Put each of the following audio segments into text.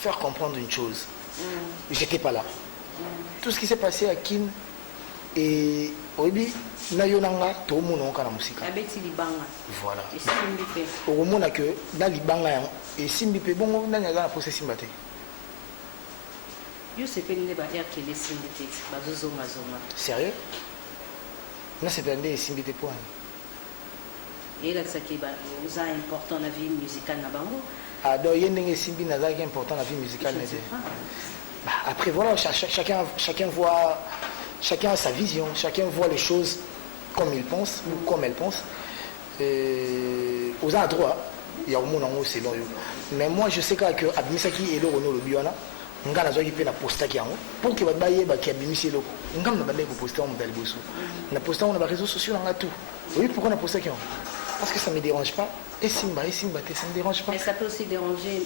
faire comprendre une chose. J'étais pas là. Tout ce qui s'est passé à Kin et Obi, Nayonanga, tout le monde a la musique. Voilà. Au moment que dans Libanga et Simbipe, bon, on a la procès Simbate. Sérieux? Là, c'est pas un Simbite point. Et là, c'est important la vie musicale. Ah, donc il y a une Simbi qui est important la vie musicale. Après, voilà, chacun voit, chacun a sa vision, chacun voit les choses comme il pense ou comme elle pense. Aux endroits, il y a au monde en haut, c'est long. Mais moi, je sais que Abimisaki et le Renault, le Biona, on a besoin de poster pour que les gens qui Abimisaki, on a besoin de poster un bel bosso. On a posté sur les réseaux sociaux, on a tout. Oui, pourquoi on a posté parce que ça ne me dérange pas. Et Simba, ça ne me dérange pas. Mais ça peut aussi déranger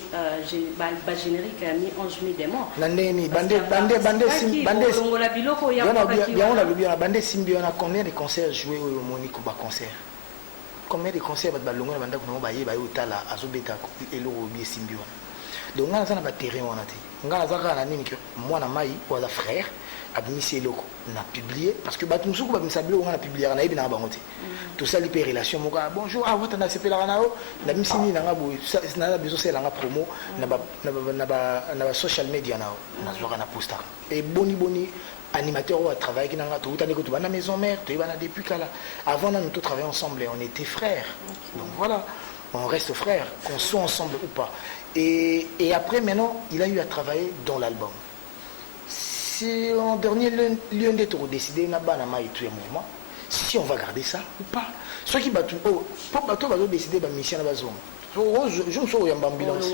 générique, mi ange mi démon. Bande Simbi, on a combien de concerts joués au Monique ou concert? Combien de concerts va te longuer bande qu'on va y aller au Tala, à Zobeta et l'Orobi Simbi. Donc on a un terrain on a dit. On a un que moi na mai ou à frère abimisi loko na publié parce que batumsuku babimsabilo on a publié na ibi na bangote. Tout ça les relations mon gars bonjour ah vous t'as s'appelé là nao na misini na ngabo na besoin c'est la promo na social media nao na zoka na poster et boni animateur au travail qui n'a pas tout à l'écoute à la maison mère tu vas depuis là avant nous tous travailler ensemble et on était frères donc voilà on reste frères qu'on soit ensemble ou pas et après maintenant il a eu à travailler dans l'album si en dernier lieu d'être décidé na bana ma et tout mouvement si on va garder ça ou pas ceux qui battent pour bateau va décider ba mission na bazon je me souviens d'ambulance.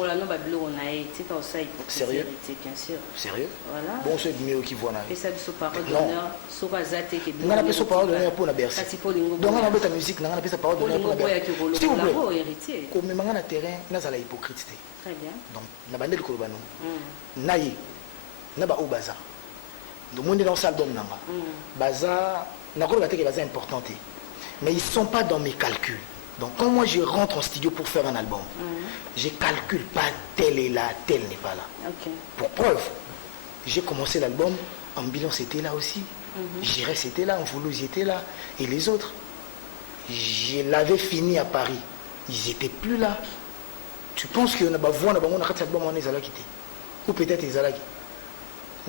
Sérieux? Bien sûr. Sérieux? Voilà. Bon, c'est mieux qui voit là. Et ça, c'est parole d'honneur. On a appelé ça parole d'honneur pour la bercer. Donc, on a appelé ta musique, on a appelé ça parole d'honneur pour la bercer. S'il vous plaît. Comme on a un terrain, on a la hypocrisie. Très bien. Donc, on a bandé le Kolobano. Naïe. On a ba au bazar. Donc, on est dans cet album. Bazar, on a encore la bazar importante. Mais ils ne sont pas dans mes calculs. Donc quand moi je rentre en studio pour faire un album, je ne calcule pas tel est là, tel n'est pas là. Okay. Pour preuve, j'ai commencé l'album, Ambulance était là aussi, J'irais c'était là, Mfoulouz était là, et les autres. Je l'avais fini à Paris, ils n'étaient plus là. Tu penses que ou peut-être ils allaient.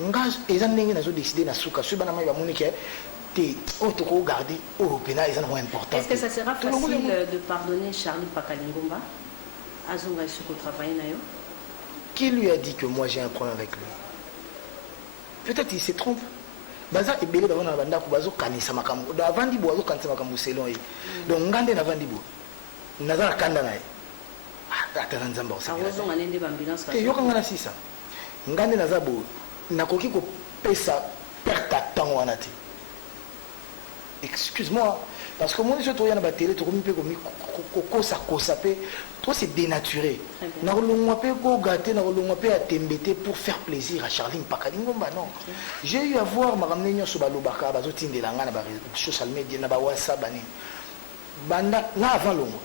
Ils ont décidé de est-ce que ça sera facile de pardonner Charlie Pakalingumba? Qui lui a dit que moi j'ai un problème avec lui? Peut-être il se trompe. Baza est belé dans la bande Kubazo Kanisa Makambo. Dans Avandi Boazo Kanisa Makambo selon lui. Donc Ngande Navandi Bo. Nazara Kandanae. Attends, Nzambo. Ça raison à l'ende d'ambulance. Et Yokangana Sisa. Ngande Nazabo. Nakoki ko pesa perte à temps en ati. Excuse-moi, parce que moi je suis à la télé, tu c'est dénaturé. Pour faire plaisir à Charline Pakalingomba, non. J'ai eu à voir ma ramener sur Balobaka, Bazotin de Langa, social media, na WhatsApp, Banda, na avant l'ongo,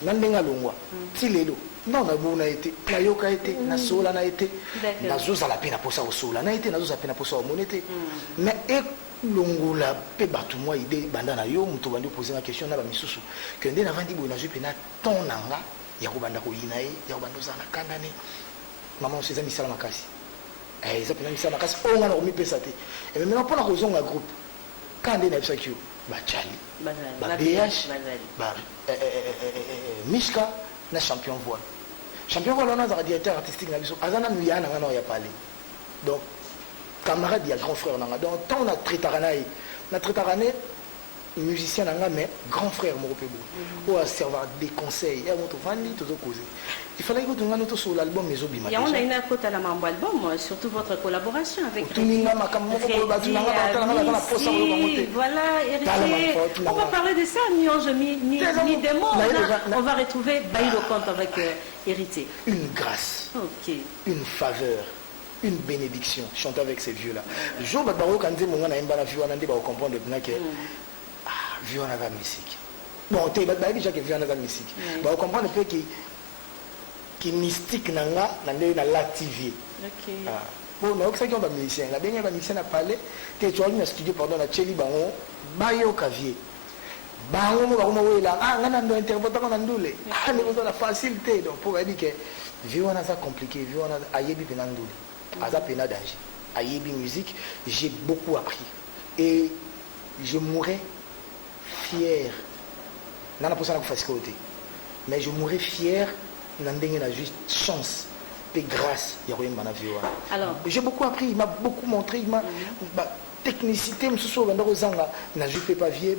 Nandenga l'ongo, Tilelo. Non, na été, na yoka été, na sola na été, na zoza la peine pour ça au sola, na été, na zoza peine pour ça au monété. Mais longola pe batu moi idée banda na yo muto bandi poser la question na ba misusu que ndé na vandi bo na jupe na ton nanga ya ko banda ko yinae ya ko banda za na kandane maman c'est ça misala makasi ça peut misala makasi on a remis pesa te et maintenant pour la raison un groupe quand ndé na bisa kyo ba chali ba BH ba Mishka na champion voile on a un directeur artistique na biso azana miyana ngana ya parler donc camarade, il y a grand frère. Donc, tant on a traité musicien, mais grand frère, pour servir des conseils. Il fallait que nous sur l'album mais il y a une côte à la mambo album, surtout votre collaboration avec voilà, on va parler de ça, ni des mots. On va retrouver Baïlo Compte avec Héritier. Une grâce, une faveur, une bénédiction. Chante avec ces vieux-là. Le jour où quand on dit mon gars n'a vu, on a dit on comprend de bien que vieux on a la musique. Bon, tu es déjà que vieux on a la musique. On comprend un peu que qui mystique nanga na l'activer. OK. Bon, na okisa ki on ba musicien, la benga ba musicien na parler, te tu na studio pardon na Cheli bango, ba yo kavier. Bango mo ba ko mo la, ngana ndo interprète ko na ndule. Ne ko la facilité donc pour dire que vie on a ça compliqué, vie on a ayebi pena ndule. Aza pena danger. Ayebi musique, j'ai beaucoup appris et je mourrais fier. Nana pour ça na ko facilité. Mais je mourrais fier n'andenge na juste chance et grâce alors j'ai beaucoup appris, il m'a beaucoup montré, il m'a technicité n'a juste pas vieux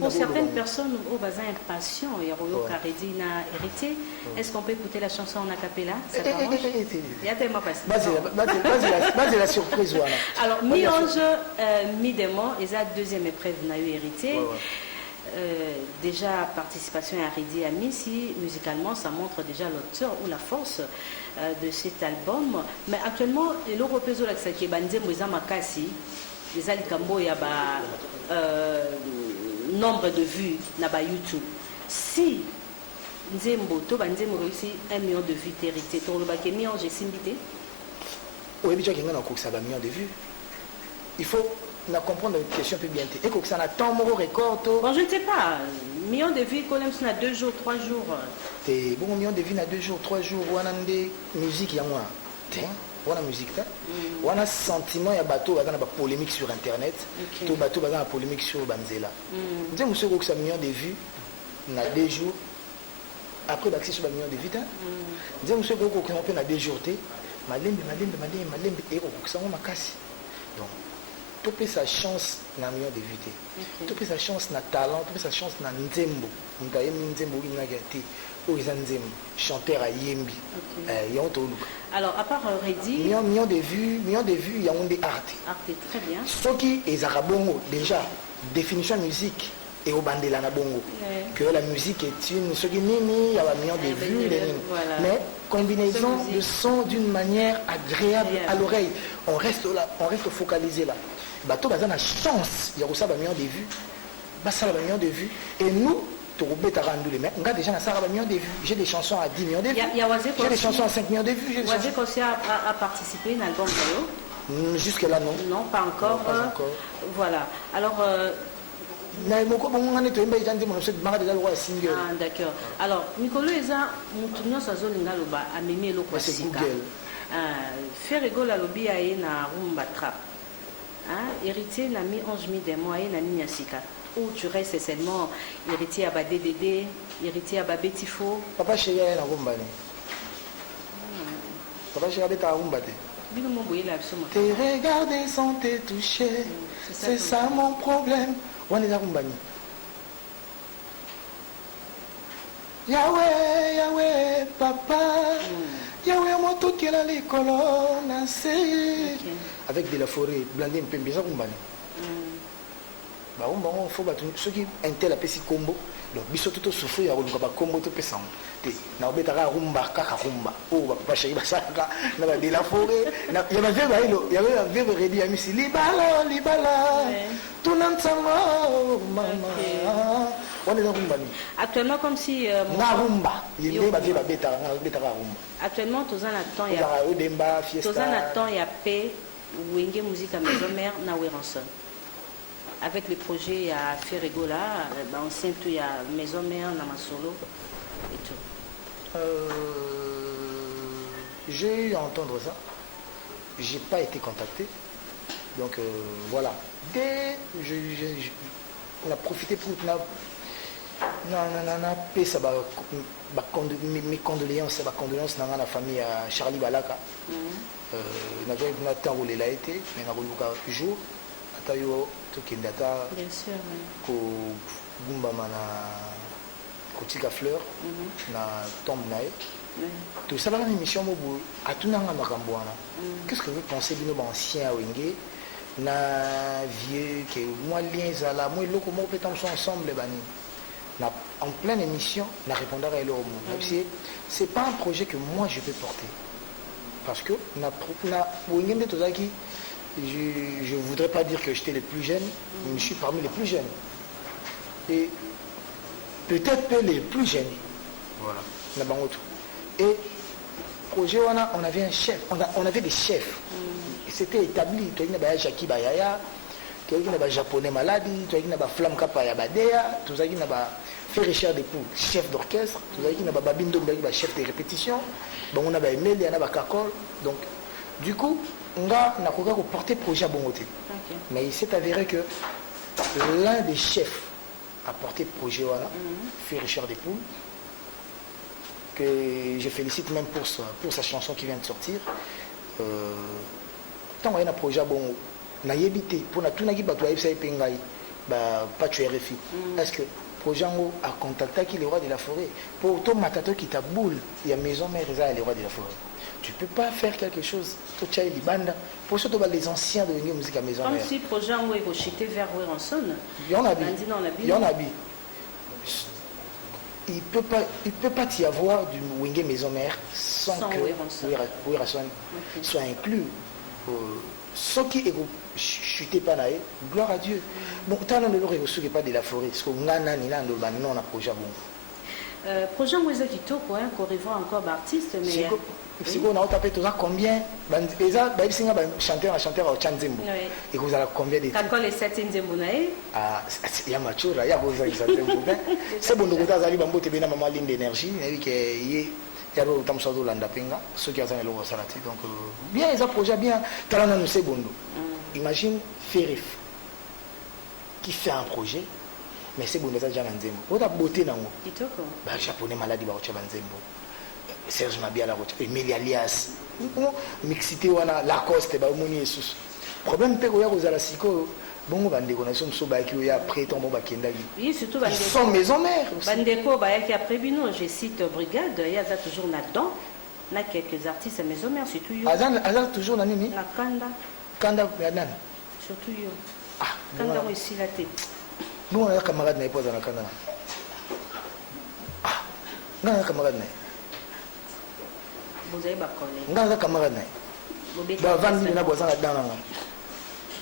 pour certaines personnes au bazin impatient il n'a hérité. Est-ce qu'on peut écouter la chanson en acapella? Il y a tellement passé. Base la surprise. Alors mi-ange, mi-démon, et la deuxième épreuve n'a eu hérité. Déjà participation à Ridi Amissi, musicalement ça montre déjà l'auteur ou la force de cet album. Mais actuellement l'Européen qui est bandé Moïse Makassi, les alikambo il y a nombre de vues na ba YouTube. Si Nzembo to Nzembo réussit 1 million de vues hérité, ton le baké million j'ai simbité. Oui, mais tu as gagné un coup ça va 1 million de vues. Il faut on a comprendre la question plus bien. Et que ça n'a tant de record. Bon, je ne sais pas. Millions de vues, quand même, ça 2 jours, 3 jours. T'es bon, millions de vues, 2 jours, 3 jours. On a des musiques, il y a moi. On a musique, on a sentiment, il y a bateau, il y a polémique sur Internet. Tout bateau, il y a polémique sur Banzela. Tu sais, monsieur, que ça millions de vues, on a 2 jours. Après, il y a sur millions de vues. Tu sais, monsieur, que ça on a 2 jours. Malembe, et ça on m'a cassé. Donc, tout peut sa chance na million de vues. Tout peut sa chance na talent, tout peut sa chance na nzembo. Nzembo qui n'a gâté. Nzembo, chanteur à Yembi. Alors, à part Redi... Millions de vues, il y a des arts. Arte, très bien. Ce qui est Arabongo, déjà, définition musique et au bandela na bongo. Que la musique est une... Ce qui il y a un million de vues, mais combinaison de son d'une manière agréable à l'oreille. On reste là, on reste focalisé là. Bateau a la chance, il y a aussi un million de vues. Ça a un million de vues. Et nous, on a déjà un million de vues. J'ai des chansons à 10 millions de vues. J'ai des chansons à 5 millions de vues. Oazé aussi a participé à l'album jusque là, non. Non, pas encore. Non, pas encore. Voilà. Alors... d'accord. Alors, Mikolo Eza, Moutounion Sazolinga Loba, Amemi Loko Sika. Ferrego la lobby a na rumba trap. Héritier n'a mis 11 000 des mois et n'a mis Sika. Où tu restes seulement héritier à ba DDD, héritier à ba Betifo. Papa chéri a na rumba. Papa chéri a rumba. Te regarder sans te toucher, c'est ça mon problème. On est à Rumbani. Yahweh, Yahweh, papa. Yahweh, mon tout qui est là, les colonnes, avec de la forêt, blandé un peu bizarre, Rumbani. Bah, on faut battre ceux qui intel appellent combo. Donc, biso tout souffrir, on va combo tout pesant. Na obetaka rumba kaka rumba. Oh, papa chéri, basaka, na de la forêt. Il y avait un vieux Redi Amissi. Libala, libala. Tout l'ensemble, maman. On est dans rumba. Actuellement, comme si. Na rumba. Il y a des bêta rumba. Actuellement, tous en attend, il y a. Tous en attend, il y a paix. Wenge musique à maison mère, na Weranson. Avec les projets à Ferrego là, on sait qu'il y a maison mère, na Masolo et tout. J'ai eu à entendre ça. J'ai pas été contacté. Donc voilà. Dès on a profité pour mes condoléances dans la famille à Charlie Balaka. N'a pas été, mais n'a pas toujours. Atayo Tokendata. Bien sûr. Ko Gumbama na Kotika Fleur na tombe nae. Tout ça dans l'émission mobu atunanga makambo wana. Qu'est-ce que vous pensez de nos anciens wenge na vieux que moi lien zala moi loko mo petam ensemble bani. En pleine émission, la répondra à l'homme. C'est pas un projet que moi je peux porter. Parce que je ne voudrais pas dire que j'étais le plus jeune, mais je suis parmi les plus jeunes. Et peut-être que les plus jeunes, Voilà. Na bango tout. Et projet on avait un chef, on avait des chefs. C'était établi. Tu as Jackie Bayaya, tu as japonais maladie, tu as Flamme Kapaya Badea, tu as fait Richard Despou, chef d'orchestre, tu as Babindo chef de répétition, bon on a Emel, il y a Kakol. Donc du coup, on a porté projet à Bongoté. Mais il s'est avéré que l'un des chefs a porté projet fait Richard Despou, que je félicite même pour sa chanson qui vient de sortir. Tant qu'on a un projet bon, na yébité pour tout na qui battu FCI pengai pas tu RFI. Est-ce que projet a contacté les rois de la forêt pour tout matato qui ta boule, il y a maison mère les rois de la forêt. Tu peux pas faire quelque chose tout tchai libanda pour surtout les anciens de venir musique à maison mère. Comme si projet est rejeté vers Weranson. Il y en a bi. Il peut pas y avoir du Wenge maison mère sans que Weranson soit inclus. Ce qui est chuté pas là, gloire à Dieu. Bon, tant que l'on ne pas de la forêt, parce qu'on a un projet bon. Projet Mweza Kitoko, qu'on revoit encore d'artistes, mais. Si on a tapé tout ça, combien chanteur au Chanzembo. Et vous avez combien de temps? Quand les 7 Nzembo nae? Ah, il y a mature, il y a beaux Nzembo. C'est bon de vous avoir bambo te bena maman ligne d'énergie, et que il y a autant de choses là pinga, ceux qui ont le roi salati. Donc bien les projets bien, talent nous c'est bon. Imagine Ferif qui fait un projet, mais c'est bon déjà Nzembo. On a beauté dans moi. Kitoko. Bah japonais maladie ba Nzembo. Serge Mabia la route, Emilie Alias, mixité wana Lacoste ba moni Jesus. Problème pe ko ya kozala siko bongo bandeko na somo so ba ki ya après tombo ba kendali. Oui, surtout bandeko. Sans maison mère. Bandeko ba ki après bino, je cite Brigade, il y a toujours là-dedans. Na quelques artistes à maison mère surtout yo. Azan toujours na nini? Na Kanda. Kanda ya nan. Surtout yo. Ah, Kanda aussi la tête. Nous on a camarade na époque na Kanda. Ah, na camarade na. Vous avez pas collègue. Nga za camarade na. Ba vandi na boza na dana nga.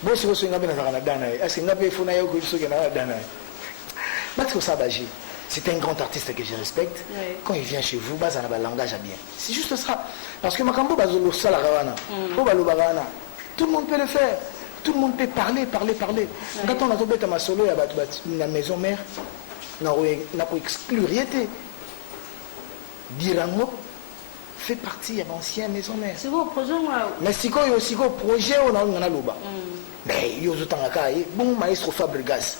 Bo si so nga bena na dana. Est-ce que nga pe funa yo ko so ke na dana. Matko Sabaji, c'est un grand artiste que je respecte. Oui. Quand il vient chez vous, baza na ba langage à bien. C'est juste ça. Parce que makambo bazolo sala rawana. Ko balo bagana. Tout le monde peut le faire. Tout le monde peut parler. Quand on a tombé ma solo ya la maison mère, na pour exclure riete. Dirango fait partie de l'ancien maison mère. C'est vos projets mais si quoi aussi quoi projet on a loba. Mais yo zotanga bon maestro Fabregas.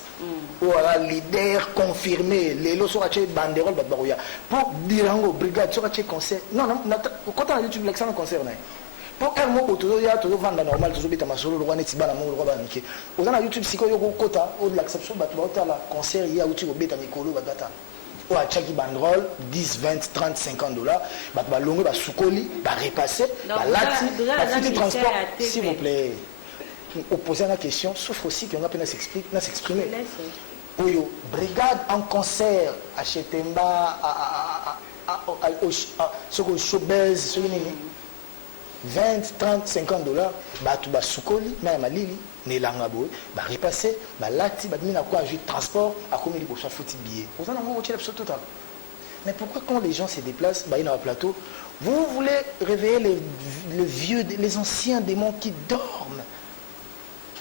Voilà leader confirmé les lots sur acheter banderole babaroya pour Dirango brigade sur acheter concert. Non quand on a YouTube l'excellent concert là. Pour un mot autour il y a toujours vendre normal toujours beta masolo le roi tibana mon roi banike. On a YouTube si quoi yo kota au de l'acception batu ba la concert il y a outil beta mikolo batata. Ou à chaque banderole 10, 20, 30, 50 dollars, bah longue, bah soukoli, bah repasser, bah lati, bah petit transport, s'il vous plaît. Opposer la question, sauf aussi qu'on a pu s'exprimer. Oyo, brigade en concert à Chetemba, au showbiz, 20, 30, 50 dollars, bah tout bah soukoli, même à Lili. Nelanga boy ba repasser ba lati ba mina quoi juste transport à comme il faut foutre billet vous en avez retiré absolument total. Mais pourquoi quand les gens se déplacent bah dans le plateau vous voulez réveiller les anciens démons qui dorment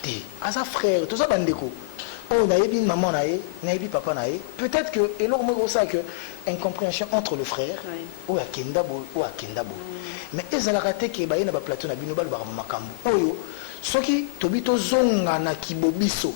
des asa frère tout ça bandeko oh na yebi maman na yebi papa na peut-être que et là moi ça que incompréhension entre le frère ou à kendabo mais ils ont raté que ba na ba plateau na bino ba makambo oyo soki tobito zonga na kibobiso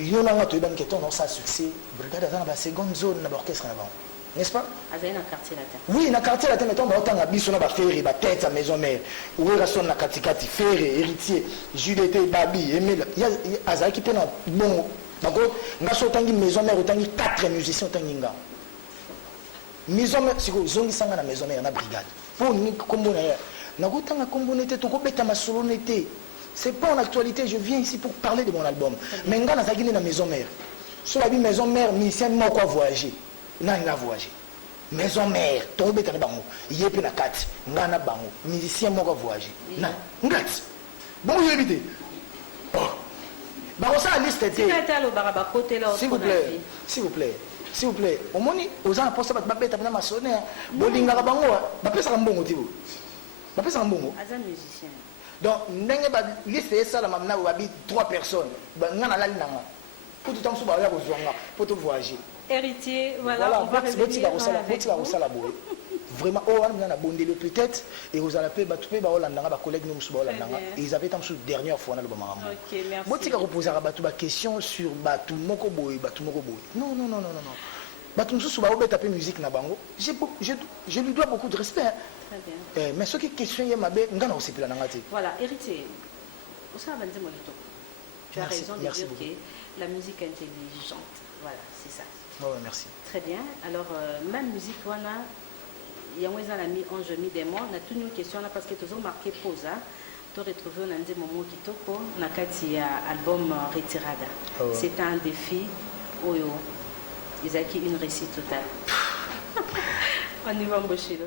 yo na ngato ibam keton dans sa succès brigade dans la seconde zone na orchestre là-bas n'est-ce pas azai na quartier latin oui na quartier latin mettons ba otanga biso na ba ferry ba tête à maison mère ou rason na katikati ferry héritier Juliette Babi Emile ya azai ki pena bon d'accord ngaso tangi maison mère otangi 4 musiciens tangi nga maison mère siko zongi sanga na maison mère na brigade pour ni kombo na ya nakotanga kombonete tokobeta masolonete. C'est pas en actualité, je viens ici pour parler de mon album. Mais nga nazaki na maison mère. Sur la maison mère, musicien moi quoi voyager. Na nga voyager. Maison mère, tokobeta na bango. Yepe na kati, nga na bango. Musicien moi quoi voyager. Na ngati. Bon vous évitez. Oh. Ba ça liste était. S'il vous plaît. s'il vous plaît omoni oza na posa bato babeta mpena masone bolingaka bango bapesaka mbongo ti bo bapesaka mbongo aza musicien donc ndenge baliste esalama na babi 3 personnes nga nalali nanga po tuta mosusu baya kozwanga po tovoyage héritier voilà on va botika kosala boye vraiment oh wana mina na bondeli peut-être et ozala pe bato pe baolandanga bacollègue no mosusu baolandanga ils avaient tant mosusu dernière fois na loba makambo botika koposaka bato baquestion sur bato moko boye non bato mosusu baobeta pe musique na bango je lui dois beaucoup de respect très bien mais soki question ye mabe nga na kosepela nanga te voilà héritier osala banzembo kitoko tu as raison de dire que la musique intelligente voilà c'est ça merci très bien alors même musique wana yango eza na mi ange mi démon na tuni yo question na parce que tozo marqué pause to retrouver na nzembo mo kitoko na kati ya album Retirada c'est un défi oyo ezaki une réussite totale on y va Mboshilo.